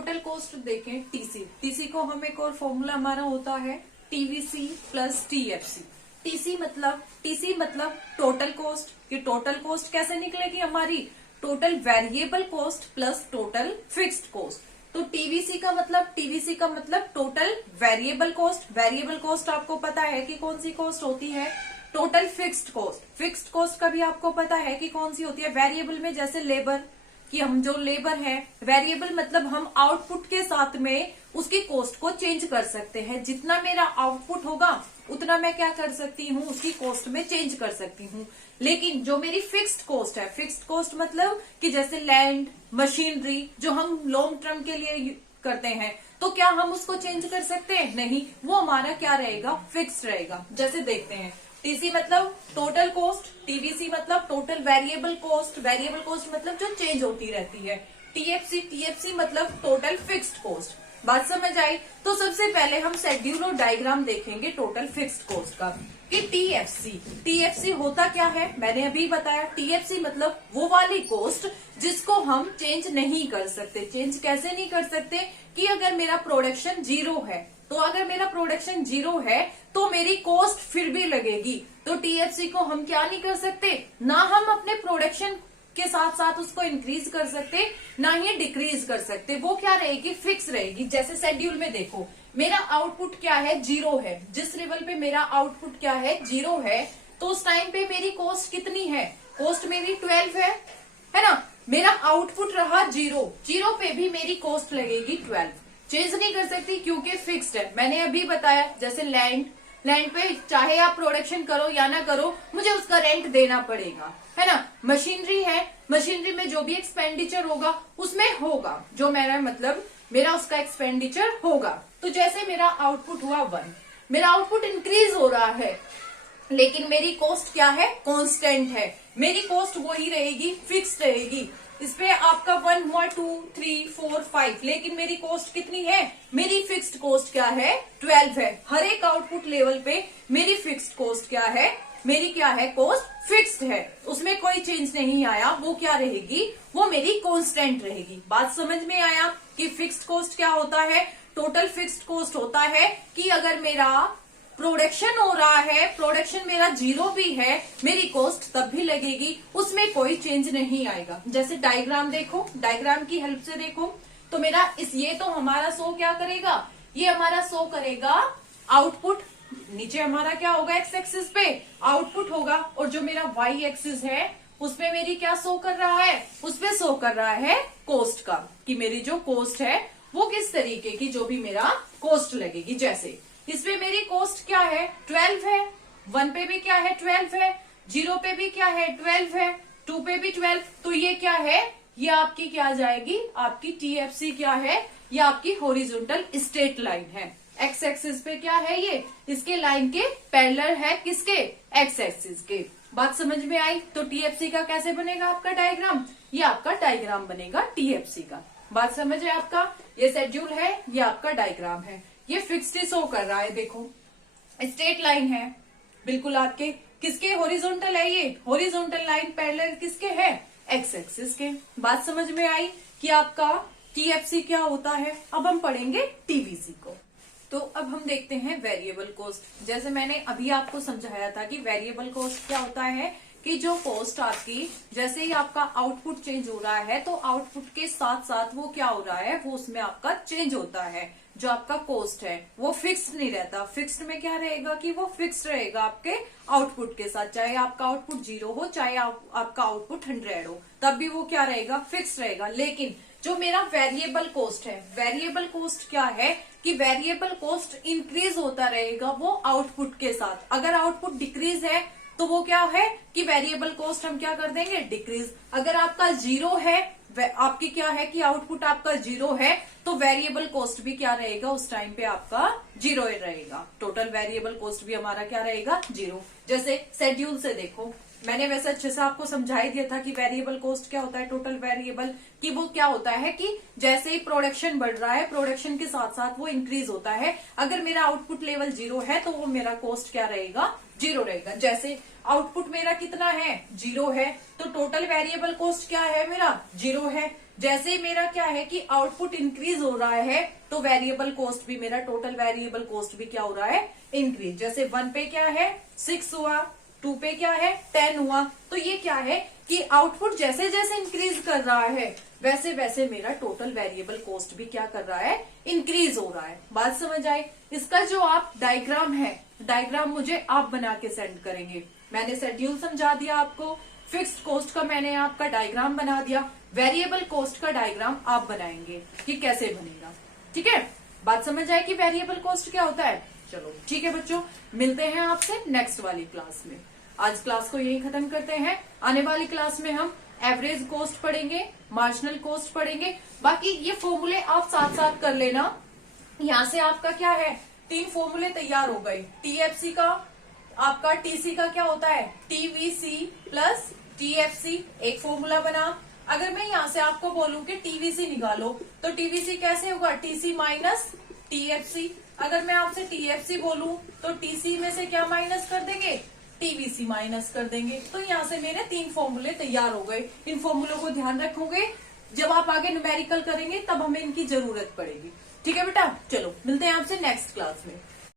Total cost देखें TC, TC को हम एक और फॉर्मूला हमारा होता है टीवीसी प्लस टीएफसी। टीसी मतलब टोटल कॉस्ट, कि टोटल कॉस्ट कैसे निकलेगी हमारी, total variable cost plus total fixed cost. तो टीवीसी का मतलब total variable cost. Variable cost आपको पता है कि कौन सी कॉस्ट होती है, total fixed cost. Fixed cost का भी आपको पता है कि कौन सी होती है। वेरिएबल में जैसे लेबर, कि हम जो लेबर है, वेरिएबल मतलब हम आउटपुट के साथ में उसकी कॉस्ट को चेंज कर सकते हैं। जितना मेरा आउटपुट होगा उतना मैं क्या कर सकती हूँ, उसकी कॉस्ट में चेंज कर सकती हूँ। लेकिन जो मेरी फिक्स्ड कॉस्ट है, फिक्स्ड कॉस्ट मतलब कि जैसे लैंड, मशीनरी, जो हम लॉन्ग टर्म के लिए करते हैं, तो क्या हम उसको चेंज कर सकते हैं? नहीं, वो हमारा क्या रहेगा, फिक्स्ड रहेगा। जैसे देखते हैं, टीसी मतलब टोटल कॉस्ट, टीवीसी मतलब total variable cost, variable cost मतलब जो चेंज होती रहती है। टीएफसी मतलब टोटल फिक्स्ड कॉस्ट। बात समझ आई? तो सबसे पहले हम शेड्यूल और डायग्राम देखेंगे टोटल फिक्स्ड कॉस्ट का, कि टीएफसी होता क्या है, मैंने अभी बताया। टीएफसी मतलब वो वाली कॉस्ट जिसको हम चेंज नहीं कर सकते। चेंज कैसे नहीं कर सकते, कि अगर मेरा प्रोडक्शन 0 है, तो अगर मेरा प्रोडक्शन 0 है तो मेरी कॉस्ट फिर भी लगेगी। तो टीएफसी को हम क्या नहीं कर सकते, ना हम अपने प्रोडक्शन के साथ साथ उसको इंक्रीज कर सकते, ना ही डिक्रीज कर सकते। वो क्या रहेगी, फिक्स रहेगी। जैसे शेड्यूल में देखो, मेरा आउटपुट क्या है, 0 है। जिस लेवल पे मेरा आउटपुट क्या है, 0 है, तो उस टाइम पे मेरी कॉस्ट कितनी है, कॉस्ट मेरी 12 है ना। मेरा आउटपुट रहा 0 पे भी मेरी कॉस्ट लगेगी 12। चेंज नहीं कर सकती क्योंकि फिक्स्ड है। मैंने अभी बताया, जैसे लैंड पे चाहे आप प्रोडक्शन करो या ना करो, मुझे उसका रेंट देना पड़ेगा, है ना। मशीनरी है, मशीनरी में जो भी एक्सपेंडिचर होगा उसमें होगा, जो मेरा उसका एक्सपेंडिचर होगा। तो जैसे मेरा आउटपुट हुआ 1, मेरा आउटपुट इंक्रीज हो रहा है, लेकिन मेरी कॉस्ट क्या है, कांस्टेंट है। मेरी कॉस्ट वही रहेगी, फिक्स्ड रहेगी। इस पे आपका 1 हुआ, 2, 3, 4, 5, लेकिन मेरी कॉस्ट कितनी है, मेरी फिक्स्ड कॉस्ट क्या है, 12 है। हर एक आउटपुट लेवल पे मेरी फिक्स्ड कॉस्ट क्या है, मेरी क्या है, कॉस्ट फिक्स्ड है, उसमें कोई चेंज नहीं आया। वो क्या रहेगी, वो मेरी कांस्टेंट रहेगी। बात समझ में आया कि फिक्स्ड कॉस्ट क्या होता है, टोटल फिक्स्ड कॉस्ट होता है कि अगर मेरा प्रोडक्शन हो रहा है, प्रोडक्शन मेरा 0 भी है, मेरी कॉस्ट तब भी लगेगी, उसमें कोई चेंज नहीं आएगा। जैसे डायग्राम देखो, डायग्राम की हेल्प से देखो, तो ये तो हमारा शो क्या करेगा, ये हमारा शो करेगा आउटपुट। नीचे हमारा क्या होगा, एक्स एक्सिस पे आउटपुट होगा, और जो मेरा वाई एक्सिस है उसपे मेरी क्या शो कर रहा है, उसपे शो कर रहा है कॉस्ट का, कि मेरी जो कॉस्ट है वो किस तरीके की, जो भी मेरा कॉस्ट लगेगी। जैसे इसमें मेरी कॉस्ट क्या है, 12 है। 1 पे भी क्या है, 12 है। 0 पे भी क्या है, 12 है। 2 पे भी 12। तो ये क्या है, ये आपकी क्या आ जाएगी, आपकी टीएफसी क्या है, ये आपकी हॉरिजॉन्टल स्ट्रेट लाइन है। एक्स एक्सिस पे क्या है, ये इसके लाइन के पैरेलल है, किसके, एक्स एक्सिस के। बात समझ में आई? तो टीएफसी का कैसे बनेगा आपका डायग्राम, ये आपका डायग्राम बनेगा टीएफसी का। बात समझ है आपका? ये शेड्यूल है, ये आपका डायग्राम है। ये फिक्स्ड शो कर रहा है, देखो स्ट्रेट लाइन है बिल्कुल आपके, किसके, हॉरिजॉन्टल है। ये हॉरिजॉन्टल लाइन पैरेलल किसके है, एक्स एक्सिस के। बात समझ में आई कि आपका टीएफसी क्या होता है। अब हम पढ़ेंगे टीवीसी को। तो अब हम देखते हैं वेरिएबल कॉस्ट। जैसे मैंने अभी आपको समझाया था कि वेरिएबल कॉस्ट क्या होता है, कि जो कॉस्ट आपकी, जैसे ही आपका आउटपुट चेंज हो रहा है, तो आउटपुट के साथ साथ वो क्या हो रहा है, वो उसमें आपका चेंज होता है। जो आपका कॉस्ट है वो फिक्स्ड नहीं रहता। फिक्स्ड में क्या रहेगा, कि वो फिक्स्ड रहेगा आपके आउटपुट के साथ, चाहे आपका आउटपुट 0 हो, चाहे आपका आउटपुट 100 हो, तब भी वो क्या रहेगा, फिक्स्ड रहेगा। लेकिन जो मेरा वेरिएबल कॉस्ट है, वेरिएबल कॉस्ट क्या है, कि वेरिएबल कॉस्ट इंक्रीज होता रहेगा वो आउटपुट के साथ। अगर आउटपुट डिक्रीज है तो वो क्या है, कि वेरिएबल कॉस्ट हम क्या कर देंगे, डिक्रीज। अगर आपका 0 है, आपकी क्या है, कि आउटपुट आपका 0 है, तो वेरिएबल कॉस्ट भी क्या रहेगा, उस टाइम पे आपका 0 रहेगा। टोटल वेरिएबल कॉस्ट भी हमारा क्या रहेगा, 0। जैसे शेड्यूल से देखो, मैंने वैसे अच्छे से आपको समझा ही दिया था कि वेरिएबल कॉस्ट क्या होता है, टोटल वेरिएबल, कि वो क्या होता है, कि जैसे ही प्रोडक्शन बढ़ रहा है, प्रोडक्शन के साथ साथ वो इंक्रीज होता है। अगर मेरा आउटपुट लेवल 0 है, तो वो मेरा कॉस्ट क्या रहेगा, 0 रहेगा। जैसे आउटपुट मेरा कितना है, 0 है, तो टोटल वेरिएबल कॉस्ट क्या है, मेरा 0 है। जैसे मेरा क्या है कि आउटपुट इंक्रीज हो रहा है तो वेरिएबल कॉस्ट भी, मेरा टोटल वेरिएबल कॉस्ट भी क्या हो रहा है, इंक्रीज। जैसे 1 पे क्या है 6 हुआ, 2 पे क्या है 10 हुआ, तो ये क्या है कि आउटपुट जैसे जैसे इंक्रीज कर रहा है वैसे वैसे मेरा टोटल वेरिएबल कॉस्ट भी क्या कर रहा है, इंक्रीज हो रहा है। बात समझ आई। इसका जो आप डायग्राम है, डायग्राम मुझे आप बना के सेंड करेंगे। मैंने शेड्यूल समझा दिया आपको, फिक्स्ड कॉस्ट का मैंने आपका डायग्राम बना दिया, वेरिएबल कॉस्ट का डायग्राम आप बनाएंगे कि कैसे बनेगा। ठीक है, बात समझ आए कि वेरिएबल कॉस्ट क्या होता है। चलो ठीक है बच्चों, मिलते हैं आपसे नेक्स्ट वाली क्लास में। आज क्लास को यही खत्म करते हैं। आने वाली क्लास में हम एवरेज कॉस्ट पढ़ेंगे, मार्जिनल कॉस्ट पढ़ेंगे। बाकी ये फॉर्मूले आप साथ साथ कर लेना। यहाँ से आपका क्या है, 3 फॉर्मूले तैयार हो गए। टीएफसी का, आपका टीसी का क्या होता है, टीवीसी प्लस टीएफसी, एक फॉर्मूला बना। अगर मैं यहाँ से आपको बोलूं कि टीवीसी निकालो तो टीवीसी कैसे होगा, टीसी माइनस टीएफसी। अगर मैं आपसे टीएफसी बोलूं तो टीसी में से क्या माइनस कर देंगे, टीवीसी माइनस कर देंगे। तो यहाँ से मेरे 3 फॉर्मूले तैयार हो गए। इन फॉर्मूलों को ध्यान रखोगे, जब आप आगे न्यूमेरिकल करेंगे तब हमें इनकी जरूरत पड़ेगी। ठीक है बेटा, चलो मिलते हैं आपसे नेक्स्ट क्लास में।